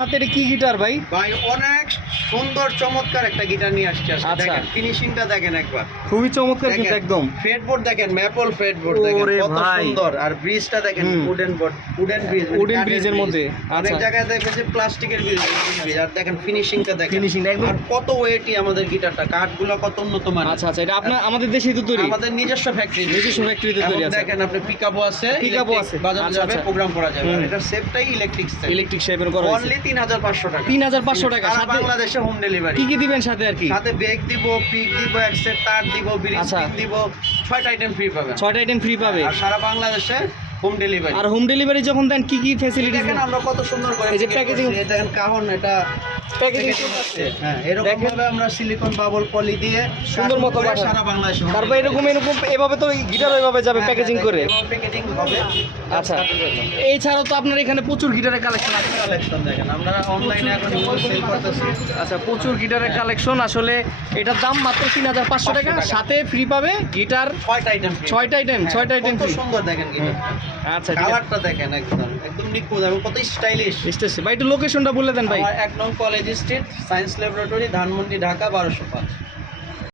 হাতের কি গিটার ভাই? ভাই অনেক সুন্দর চমৎকার একটা গিটার নিয়ে আসছে আজকে। আচ্ছা। দেখেন ফিনিশিংটা দেখেন একবার। খুবই চমৎকার কিন্তু দেখেন, একদম। ফ্রেটবোর্ড দেখেন, ম্যাপল ফ্রেটবোর্ড দেখেন ওরে কত ভাই। সুন্দর। আর ব্রিজটা দেখেন wooden board, wooden bridge, wooden ব্রিজের মধ্যে। অনেক আচ্ছা। জায়গায় দেখবেন যে প্লাস্টিকের ব্রিজ। আর দেখেন ফিনিশিংটা দেখেন, ফিনিশিংটা একদম। আর কত ওয়েটি আমাদের গিটারটা, কাঠগুলো কত উন্নত মানের। আচ্ছা আচ্ছা, এটা আপনার আমাদের দেশেই তো তৈরি। আমাদের নিজস্ব ফ্যাক্টরি, নিজস্ব ফ্যাক্টরিতে তৈরি আছে। দেখেন আপনি পিকআপও আছে, পিকআপও আছে। বাজানো আচ্ছা, যাবে, আচ্ছা। প্রোগ্রাম করা যাবে। আর এটা সেফটাই ইলেকট্রিক সেফ, ইলেকট্রিক শেপের করা হয়েছে। অনলি 3500 টাকা। 3500 টাকা। সারা সাথে বাংলাদেশে হোম ডেলিভারি। কি কি দিবেন সাথে আর কি? সাথে ব্যাগ দিব, পিক দিব, এক সেট তার দিব, ব্রিজ আচ্ছা। পিন দিব, 6টা আইটেম ফ্রি পাবেন। 6টা আইটেম ফ্রি পাবে। আর সারা বাংলাদেশে হোম ডেলিভারি। আর হোম ডেলিভারি যখন দেন কি কি ফ্যাসিলিটি দেখেন দেন? আমরা কত সুন্দর করে এই যে packaging packaging- করছি। এই দেখেন কাহন, এটা প্যাকেজিং আছে। হ্যাঁ, এরকম দেখেন। ভাবে আমরা সিলিকন বাবল পলি দিয়ে সুন্দর মতো করে বানানো। সারা বাংলাদেশে home তারপর এরকম delivery। এরকম এভাবে তো গিটার এভাবে যাবে হ্যাঁ, প্যাকেজিং হ্যাঁ, করে। এরকম প্যাকেজিং হবে। আচ্ছা, এছাড়াও তো আপনার এখানে প্রচুর গিটারের কালেকশন আছে। কালেকশন দেখেন, আমরা অনলাইনে এখন সেল করতেছি। আচ্ছা, প্রচুর গিটারের কালেকশন। আসলে এটার দাম মাত্র 3500 টাকা। সাথে ফ্রি পাবে গিটার 6টা আইটেম ফ্রি। 6টা আইটেম, 6টা আইটেম কত ফ্রি। সুন্দর দেখেন গিটার। আচ্ছা, ঠিক আছে। কালারটা দেখেন একদম একদম নিখুঁত এবং কত স্টাইলিশ। স্টেজ ভাই, একটু লোকেশনটা বলে দেন ভাই। আমার 1 নং college street, science laboratory, Dhanmondi, Dhaka 1205।